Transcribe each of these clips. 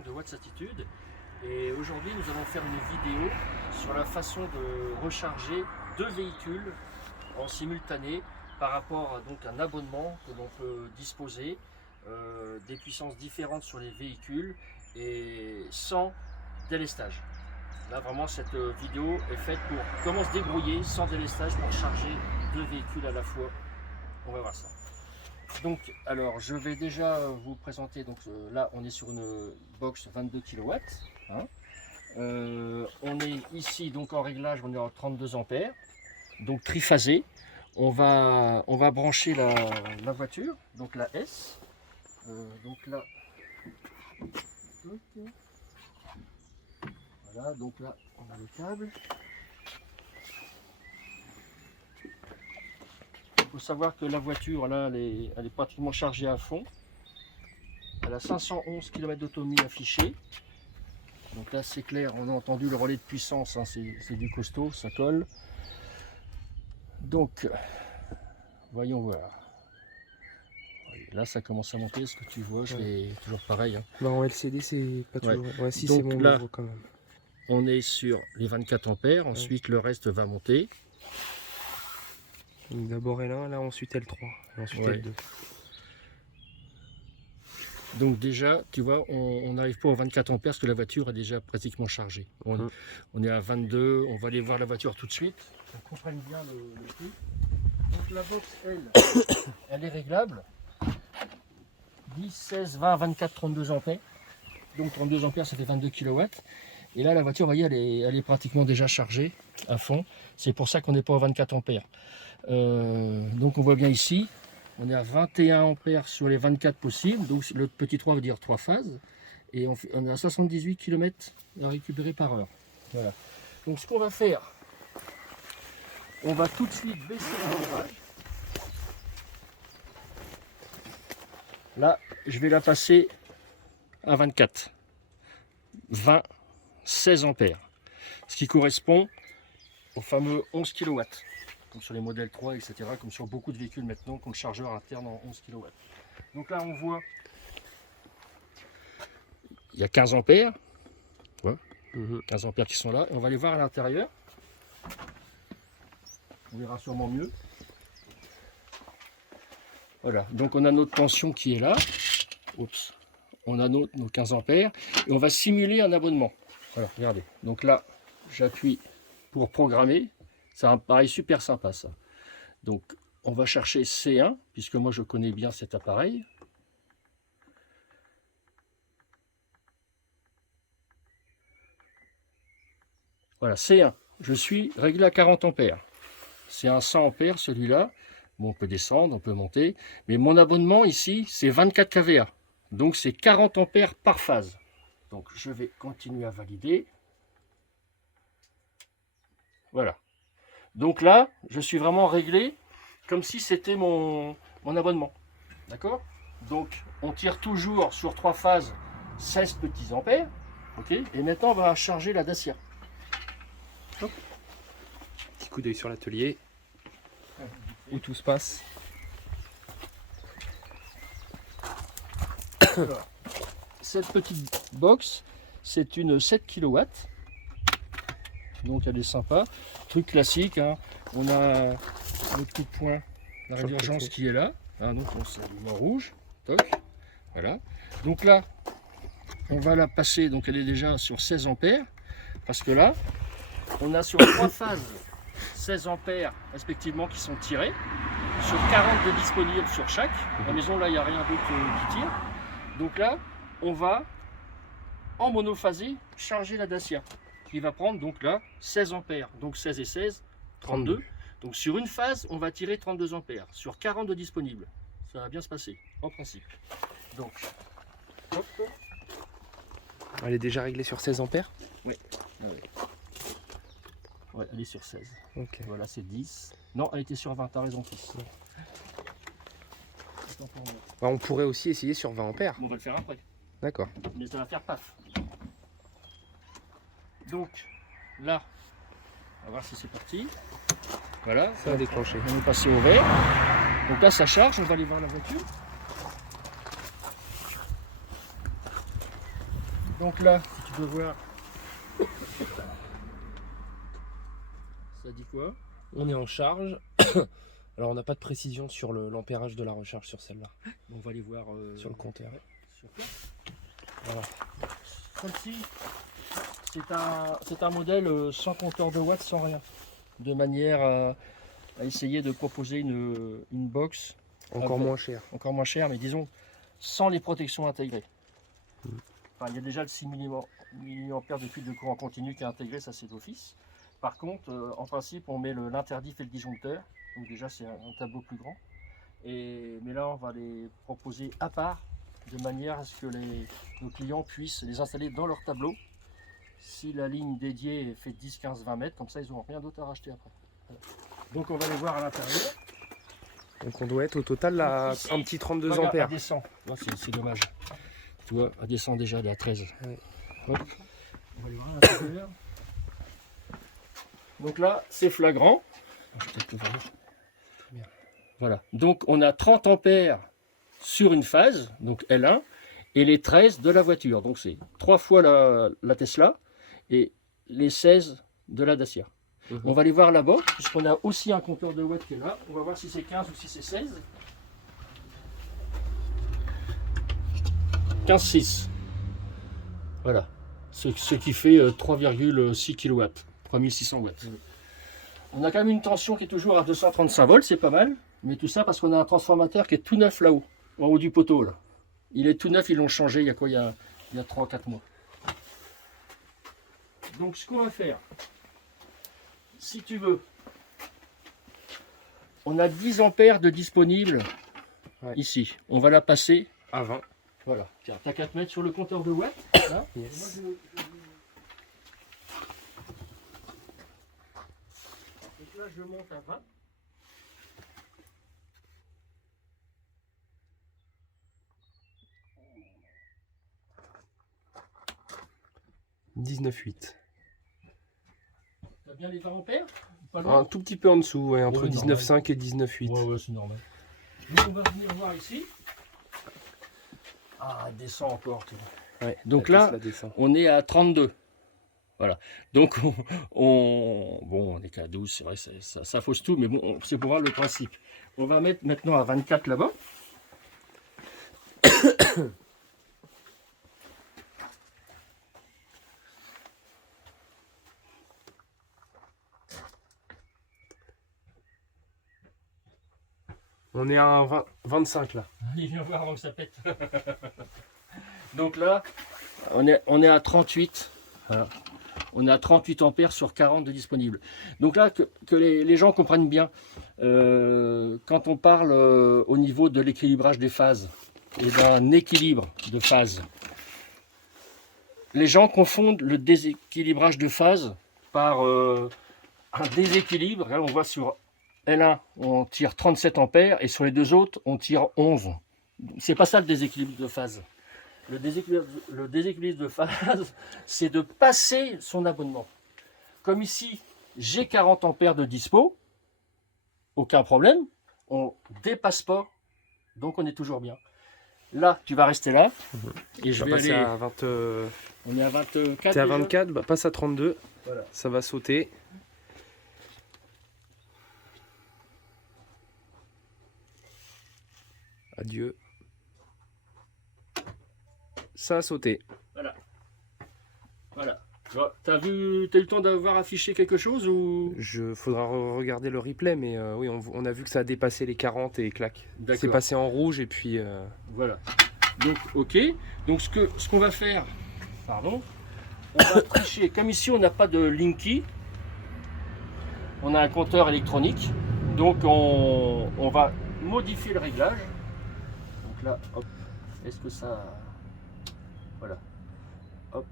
Franck de Watts Attitude. Et aujourd'hui, nous allons faire une vidéo sur la façon de recharger deux véhicules en simultané par rapport à donc, un abonnement que l'on peut disposer, des puissances différentes sur les véhicules et sans délestage. Là, vraiment, cette vidéo est faite pour comment se débrouiller sans délestage pour charger deux véhicules à la fois. On va voir ça. Donc, alors, je vais déjà vous présenter. Donc, là, on est sur une box 22 kW. Hein. On est ici donc en réglage, on est en 32 ampères, donc triphasé. On va brancher la voiture, donc la S. Donc là, voilà, donc là, on a le câble. Il faut savoir que la voiture, là, elle est pratiquement chargée à fond. Elle a 511 km d'autonomie affichée. Donc là, c'est clair, on a entendu le relais de puissance, hein, c'est du costaud, ça colle. Donc, voyons voir. Là, ça commence à monter, ce que tu vois, je fais toujours pareil. Hein. Bah, en LCD, c'est pas toujours. Ouais, si, donc c'est bon là, niveau quand même. On est sur les 24 ampères, ensuite le reste va monter. D'abord L1, là ensuite L3, et ensuite L2. Donc déjà, tu vois, on n'arrive pas aux 24 ampères parce que la voiture est déjà pratiquement chargée. On est à 22, on va aller voir la voiture tout de suite. On comprenne bien le truc. Donc la box, elle est réglable. 10, 16, 20, 24, 32 ampères. Donc 32 ampères, ça fait 22 kW. Et là, la voiture, vous voyez, elle est pratiquement déjà chargée à fond. C'est pour ça qu'on n'est pas aux 24 ampères. Donc on voit bien ici, on est à 21 ampères sur les 24 possibles. Donc le petit 3 veut dire 3 phases. Et on est à 78 km à récupérer par heure. Voilà. Donc ce qu'on va faire, on va tout de suite baisser l'ampérage. Là, je vais la passer à 24. 20, 16 ampères. Ce qui correspond au fameux 11 kW. Comme sur les modèles 3, etc. Comme sur beaucoup de véhicules maintenant qui ont le chargeur interne en 11 kW. Donc là, on voit, il y a 15 ampères. Ouais, 15 ampères qui sont là. Et on va aller voir à l'intérieur. On verra sûrement mieux. Voilà, donc on a notre tension qui est là. Oups. On a nos 15 ampères. Et on va simuler un abonnement. Voilà, regardez. Donc là, j'appuie pour programmer. C'est un appareil super sympa, ça. Donc, on va chercher C1, puisque moi, je connais bien cet appareil. Voilà, C1. Je suis réglé à 40 ampères. C'est un 100 ampères, celui-là. Bon, on peut descendre, on peut monter. Mais mon abonnement, ici, c'est 24 kVA. Donc, c'est 40 ampères par phase. Donc, je vais continuer à valider. Voilà. Donc là, je suis vraiment réglé comme si c'était mon abonnement. D'accord? Donc, on tire toujours sur 3 phases 16 petits ampères. Ok. Et maintenant, on va charger la Dacia. Hop. Petit coup d'œil sur l'atelier où tout se passe. Alors, cette petite box, c'est une 7 kW. Donc elle est sympa. Truc classique, hein. On a notre coup de poing d'arrêt d'urgence qui est là. Hein, donc on s'allume en rouge. Toc. Voilà. Donc là, on va la passer. Donc elle est déjà sur 16 ampères. Parce que là, on a sur 3 phases 16 ampères respectivement qui sont tirés. Sur 40 de disponibles sur chaque. À la maison, là, il n'y a rien d'autre qui tire. Donc là, on va en monophasé charger la Dacia. Qui va prendre donc là 16 ampères, donc 16 et 16, 32. Donc sur une phase, on va tirer 32 ampères, sur 40 de disponibles. Ça va bien se passer, en principe. Donc, hop. Elle est déjà réglée sur 16 ampères? Oui. Ouais, elle est sur 16. Okay. Voilà, c'est 10. Non, elle était sur 20, t'as raison, fils. Bah, on pourrait aussi essayer sur 20 ampères. On va le faire après. D'accord. Mais ça va faire paf. Donc là, on va voir si c'est parti. Voilà. Ça va déclencher. On est passé au vert. Donc là, ça charge. On va aller voir la voiture. Donc là, si tu peux voir, ça dit quoi? On est en charge. Alors on n'a pas de précision sur l'ampérage de la recharge sur celle-là. On va aller voir Sur le compteur. sur quoi. Voilà. Celle-ci, c'est un modèle sans compteur de watts, sans rien. De manière à essayer de proposer une box Encore avec- moins cher. encore moins chère, mais disons sans les protections intégrées. Enfin, il y a déjà le 6 mA de fil de courant continu qui est intégré, ça c'est d'office. Par contre, en principe, on met l'interdif et le disjoncteur. Donc déjà, c'est un tableau plus grand. Mais là, on va les proposer à part, de manière à ce que nos clients puissent les installer dans leur tableau. Si la ligne dédiée fait 10, 15, 20 mètres, comme ça, ils n'auront rien d'autre à racheter après. Voilà. Donc on va les voir à l'intérieur. Donc on doit être au total là, Ici, un petit 32 Regarde, ampères. elle descend. Ouais, c'est dommage. Tu vois, elle descend déjà, elle est à 13. Ouais. Hop. On va aller voir à l'intérieur. Donc là, c'est flagrant. Je vais peut-être le voir. Très bien. Voilà. Donc on a 30 ampères sur une phase, donc L1, et les 13 de la voiture. Donc c'est 3 fois la Tesla et les 16 de la Dacia. On va aller voir là-bas, puisqu'on a aussi un compteur de watts qui est là. On va voir si c'est 15 ou si c'est 16. 15,6. Voilà. Ce qui fait 3,6 kW, 3600 watts. On a quand même une tension qui est toujours à 235 volts, c'est pas mal. Mais tout ça parce qu'on a un transformateur qui est tout neuf là-haut, en haut du poteau. Là. Il est tout neuf, ils l'ont changé il y a quoi? Il y a 3-4 mois. Donc ce qu'on va faire, si tu veux, on a 10 ampères de disponible ici. On va la passer À 20. Voilà. Tiens, t'as qu'à te mettre sur le compteur de watts. Là. Yes. Donc là, je monte à 20. « 19,8. T'as bien les 20 ampères? Pas Un loin. tout petit peu en dessous, ouais, entre Ouais, 19,5 et 19,8. Ouais, c'est normal. Donc on va venir voir ici. Ah, elle descend encore. Tu vois. Ouais, Donc la là, Tesla descend. on est à 32. Voilà. Donc on est qu'à 12, c'est vrai, ça fausse tout, mais bon, c'est pour voir le principe. On va mettre maintenant à 24 là-bas. On est à 25 là. Il vient voir avant que ça pète. Donc là, on est à 38. Voilà. On est à 38 ampères sur 40 de disponibles. Donc là, que les gens comprennent bien, quand on parle au niveau de l'équilibrage des phases et d'un équilibre de phase, les gens confondent le déséquilibrage de phase par un déséquilibre. Là, on voit sur L1, on tire 37 ampères et sur les deux autres, on tire 11. C'est pas ça le déséquilibre de phase. Le déséquilibre de phase, c'est de passer son abonnement. Comme ici, j'ai 40 ampères de dispo, aucun problème, on ne dépasse pas, donc on est toujours bien. Là, tu vas rester là, et je On vais va passer aller... à 20. On est à 24. T'es à déjà. 24, bah passe à 32. Voilà. Ça va sauter. Adieu. Ça a sauté. Voilà. T'as eu le temps d'avoir affiché quelque chose ou... Faudra regarder le replay, mais oui, on a vu que ça a dépassé les 40 et clac. D'accord. C'est passé en rouge et puis. Voilà. Donc, ok. Donc, ce qu'on va faire, pardon, on va tricher. Comme ici, on n'a pas de Linky, on a un compteur électronique. Donc, on va modifier le réglage. Donc là, hop. Est-ce que ça... Voilà. Hop.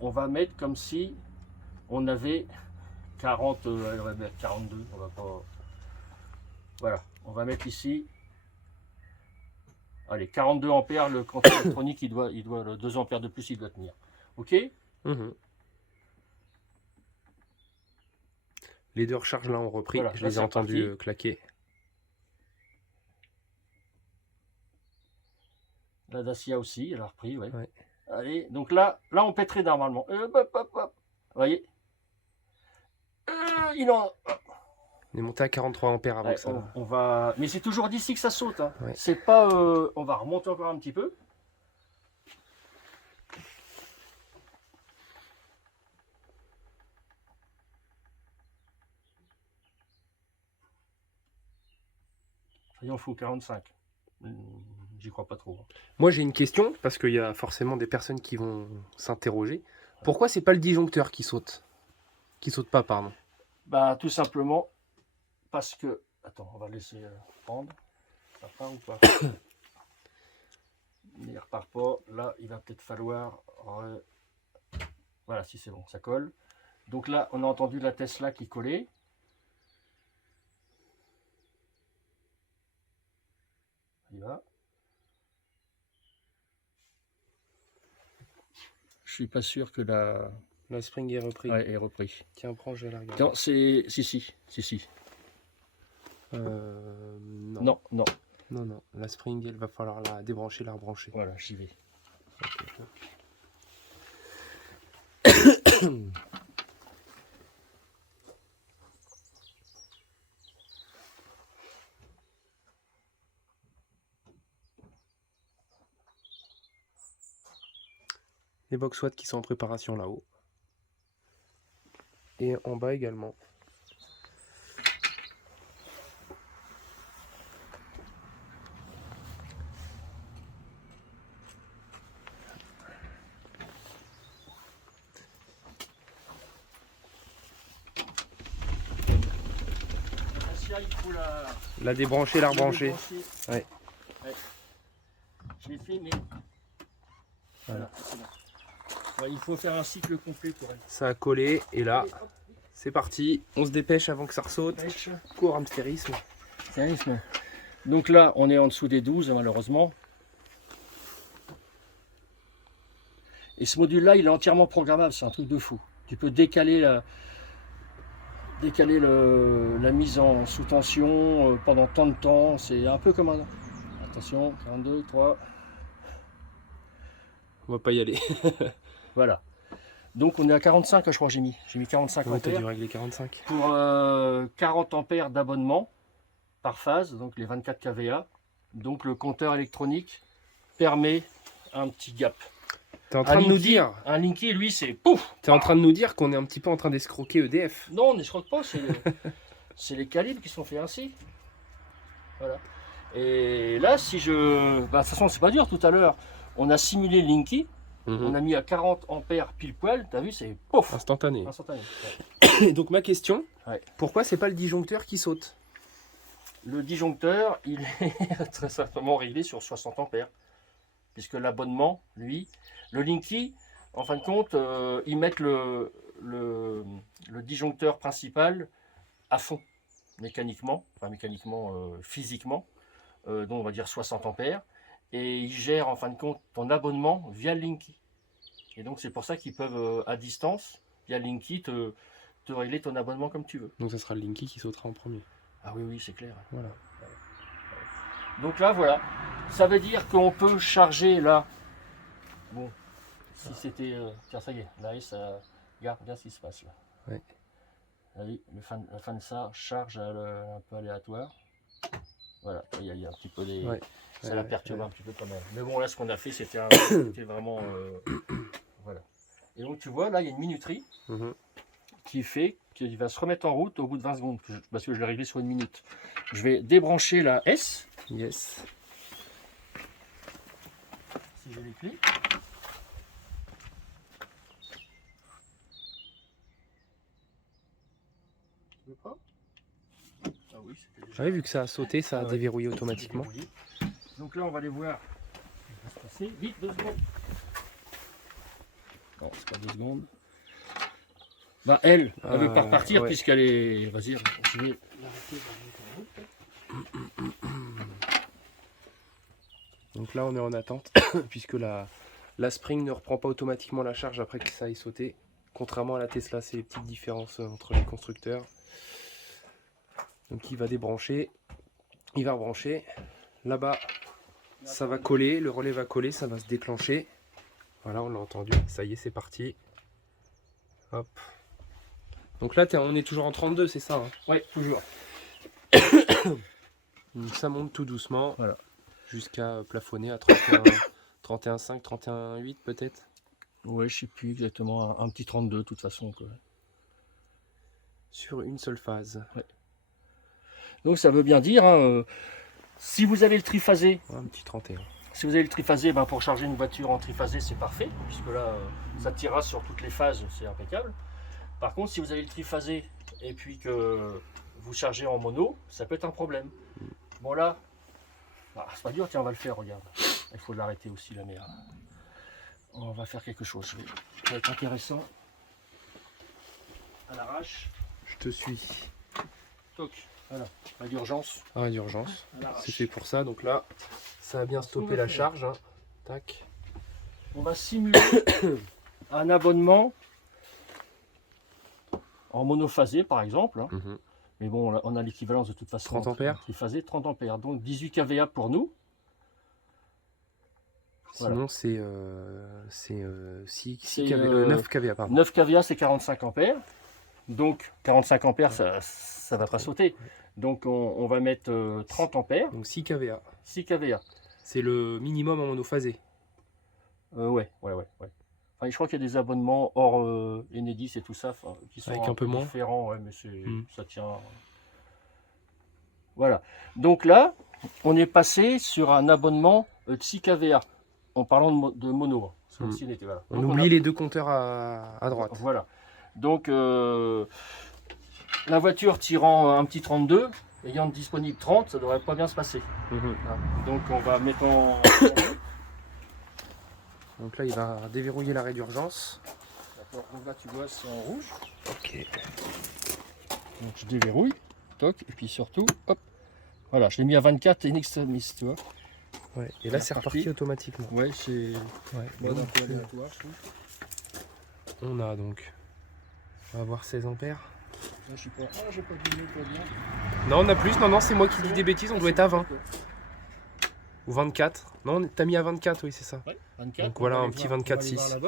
On va mettre comme si on avait 40, elle va mettre 42. On va pas... Voilà. On va mettre ici... Allez, 42 ampères, le compteur électronique, il doit le 2 ampères de plus, il doit tenir. Ok? Les deux recharges là ont repris. Voilà, Je là, les ai c'est entendus reparti. claquer. La Dacia aussi, elle a repris, ouais. Ouais. Allez, donc là on pèterait normalement. Hop, hop, hop. Vous voyez, il en... On est monté à 43 ampères avant Ouais, que ça. on va... Mais c'est toujours d'ici que ça saute. Hein. Ouais. C'est pas... On va remonter encore un petit peu. Il en faut 45. J'y crois pas trop. Moi j'ai une question, parce qu'il y a forcément des personnes qui vont s'interroger. Pourquoi c'est pas le disjoncteur qui saute? Qui saute pas, pardon. Bah tout simplement parce que... Attends, on va laisser prendre. Ça part ou pas? Il repart pas. Là, il va peut-être falloir... Voilà, si c'est bon, ça colle. Donc là, on a entendu la Tesla qui collait. Il va. Je suis pas sûr que La spring est repris. Ouais, est repris. Tiens, prends, je vais la regarder. Non, c'est... Si. Non. Non. Non. La spring, il va falloir la débrancher, la rebrancher. Voilà, j'y vais. Les box SWAT qui sont en préparation là-haut. Et en bas également. Il faut La débrancher, la rebrancher. Ouais. Je l'ai fait, mais... Voilà, c'est bon. Ouais, il faut faire un cycle complet pour elle. Ça a collé et là, c'est parti. On se dépêche avant que ça ressaute. Cours hamstérisme. Donc là, on est en dessous des 12 malheureusement. Et ce module-là, il est entièrement programmable, c'est un truc de fou. Tu peux décaler la mise en sous tension pendant tant de temps. C'est un peu comme un... Attention, 42, 3... On va pas y aller. Voilà. Donc on est à 45, je crois que j'ai mis 45 Ouais, t'as ampères. dû régler 45. Pour 40 ampères d'abonnement par phase, donc les 24 kVA. Donc le compteur électronique permet un petit gap. T'es en train de nous Linky, dire... Un Linky, lui, c'est pouf. T'es en train de nous dire qu'on est un petit peu en train d'escroquer EDF. Non, on n'escroque pas, c'est les calibres qui sont faits ainsi. Voilà. Et là, si je... Bah, de toute façon, c'est pas dur, tout à l'heure, on a simulé Linky. On a mis à 40 ampères pile poil, t'as vu, c'est pouf, Instantané. instantané. Et donc ma question, Ouais. pourquoi c'est pas le disjoncteur qui saute? Le disjoncteur, il est très simplement réglé sur 60 ampères. Puisque l'abonnement, lui, le Linky, en fin de compte, ils mettent le disjoncteur principal à fond, mécaniquement, physiquement, donc on va dire 60 ampères. Et ils gèrent en fin de compte ton abonnement via le Linky. Et donc c'est pour ça qu'ils peuvent à distance, via le Linky, te régler ton abonnement comme tu veux. Donc ça sera le Linky qui sautera en premier. Ah oui, c'est clair. Voilà. Donc là, voilà. Ça veut dire qu'on peut charger là. Bon, si c'était... tiens, ça y est, là, ça... Regarde bien ce qui se passe là. Ouais. Allez, la fin de ça charge un peu aléatoire. Voilà, il y a un petit peu des... Ouais. Ça la perturbe un petit peu quand même. Mais bon, là, ce qu'on a fait, c'était vraiment... voilà. Et donc, tu vois, là, il y a une minuterie qui fait qu'il va se remettre en route au bout de 20 secondes. Parce que je l'ai réglé sur une minute. Je vais débrancher la S. Yes. Si j'ai les clés. Tu veux pas? Ah oui, c'était déjà... J'avais vu que ça a sauté, ça a Ouais. déverrouillé automatiquement. Donc là, on va aller voir. Il va se passer vite, 2 secondes. Non, c'est pas 2 secondes. Bah, elle veut pas repartir ouais. puisqu'elle est... Vas-y, je vais l'arrêter. Donc là on est en attente, puisque la spring ne reprend pas automatiquement la charge après que ça ait sauté. Contrairement à la Tesla, c'est les petites différences entre les constructeurs. Donc il va débrancher, il va rebrancher. Là-bas, ça va coller, le relais va coller, ça va se déclencher. Voilà, on l'a entendu. Ça y est, c'est parti. Hop. Donc là, on est toujours en 32, c'est ça, hein? Oui, toujours. Donc ça monte tout doucement. Voilà. Jusqu'à plafonner à 31, 31,5, 31,8 peut-être. Ouais, je sais plus exactement. Un petit 32 de toute façon, quoi. Sur une seule phase. Ouais. Donc ça veut bien dire, hein, si vous avez le triphasé, Un petit 31. si vous avez le triphasé, ben, pour charger une voiture en triphasé, c'est parfait, puisque là, ça tirera sur toutes les phases, c'est impeccable. Par contre, si vous avez le triphasé et puis que vous chargez en mono, ça peut être un problème. Bon là, c'est pas dur, tiens, on va le faire, regarde. Il faut l'arrêter aussi, la merde. On va faire quelque chose. Ça va être intéressant. À l'arrache. Je te suis. Toc. Voilà. Pas d'urgence. Ah, d'urgence. À l'arrache. C'est fait pour ça. Donc là, ça a bien stoppé la charge. Hein. Tac. On va simuler un abonnement en monophasé, par exemple. Hein. Mhm. Mais bon, on a l'équivalence de toute façon. 30 ampères. Triphasé, 30 ampères. Donc 18 kVA pour nous. Sinon, Voilà. c'est 6 C'est, kVA, 9 kVA, pardon. 9 kVA, c'est 45 ampères. Donc 45 ampères, ça ne va pas sauter. Donc on va mettre 30 ampères, Donc 6 kVA. 6 kVA. C'est le minimum en monophasé. Ouais. Enfin, je crois qu'il y a des abonnements hors Enedis et tout ça, qui sont Avec un peu moins. différents, ouais, mais ça tient. Voilà. Donc là, on est passé sur un abonnement de 6 kVA, en parlant de mono. Hein. Ça aussi, voilà. On Donc, oublie les deux compteurs à droite. Voilà. Donc la voiture tirant un petit 32, ayant disponible 30, ça devrait pas bien se passer. Donc on va mettre en... Donc là, il va déverrouiller l'arrêt d'urgence. D'accord, donc là tu vois c'est en rouge. Ok. Donc je déverrouille, toc, et puis surtout, hop, voilà, je l'ai mis à 24 in extremis, tu vois. Ouais. Et là, c'est reparti automatiquement. Ouais, c'est Ouais. bon, Donc, un peu aléatoire, je trouve. on a donc, on va avoir 16 ampères. Là, je sais pas, j'ai pas deviné quoi bien. Non, on a plus. Non, c'est moi qui dis des bêtises. On doit être à 20 ou 24. Non, t'as mis à 24, oui, c'est ça. Ouais, 24. Donc voilà, un petit 24,6.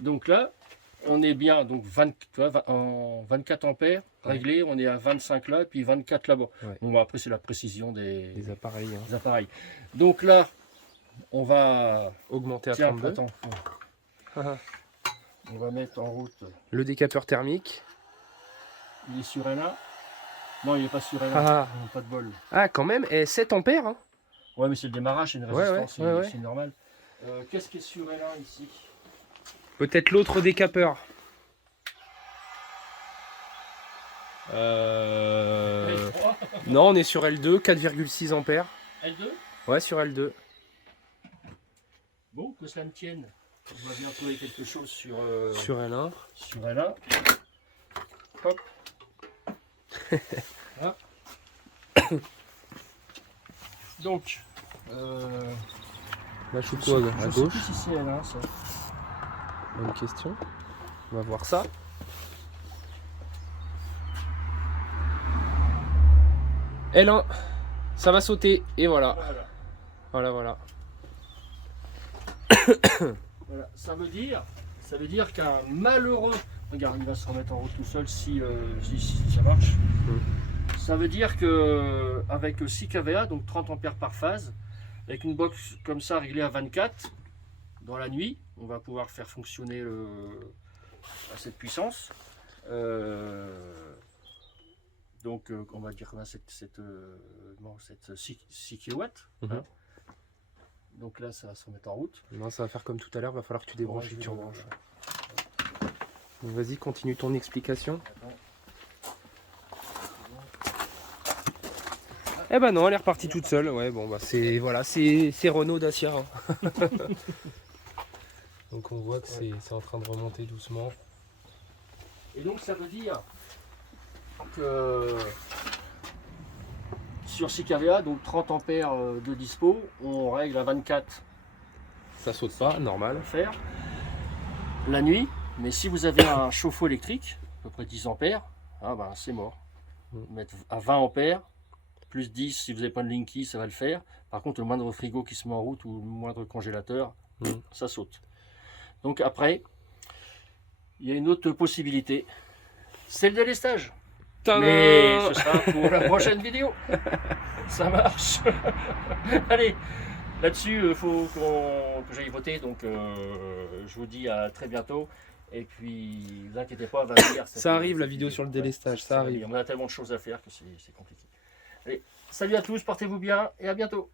Donc là, on est bien donc 20, tu vois, en 24 ampères réglé, on est à 25 là, et puis 24 là-bas. Ouais. Bon, après, c'est la précision des appareils. Hein. des appareils. Donc là, on va Augmenter à tiens, 32. attends. On va mettre en route. Le décapeur thermique. Il est sur L1. Non, il n'est pas sur L1. Ah. Pas de bol. Ah, quand même, et 7 ampères. Hein. Ouais, mais c'est le démarrage, c'est une résistance, ouais. c'est normal. Qu'est-ce qui est sur L1 ici? Peut-être l'autre décapeur. Non, on est sur L2, 4,6 ampères. L2? Ouais, sur L2. Bon, que cela ne tienne. On va bien trouver quelque chose sur L1. Sur L1. Hop. Là. Donc, La choucouade à gauche. Je sais plus si c'est L1 ça. Bonne question. On va voir ça. L1. Ça va sauter. Et voilà. Voilà. Voilà. Ça veut dire qu'un malheureux... Regarde, il va se remettre en route tout seul si ça marche. Ça veut dire que avec 6 kVA, donc 30 ampères par phase, avec une box comme ça réglée à 24, dans la nuit, on va pouvoir faire fonctionner à cette puissance. Donc on va dire qu'on a cette 6 kW. Hein. Donc là, ça va se remettre en route. Non, ça va faire comme tout à l'heure, va falloir que tu débranches et que tu rebranches. Donc vas-y, continue ton explication. Eh ben non, elle est repartie toute seule. Ouais, bon bah c'est Renault Dacia. Hein. Donc on voit que c'est en train de remonter doucement. Et donc ça veut dire que sur 6 kVA, donc 30 ampères de dispo, on règle à 24. Ça saute pas, normal. Faire la nuit, mais si vous avez un chauffe-eau électrique, à peu près 10 ampères, ah ben c'est mort. Mettre à 20 ampères, plus 10 si vous n'avez pas de Linky, ça va le faire. Par contre, le moindre frigo qui se met en route ou le moindre congélateur, ça saute. Donc après, il y a une autre possibilité, c'est le délestage. Mais ce sera pour la prochaine vidéo. Ça marche. Allez, là-dessus, il faut que j'aille voter. Donc, je vous dis à très bientôt. Et puis, ne vous inquiétez pas, va venir. Ça arrive la vidéo sur le délestage, ça arrive. On a tellement de choses à faire que c'est compliqué. Allez, salut à tous, portez-vous bien et à bientôt.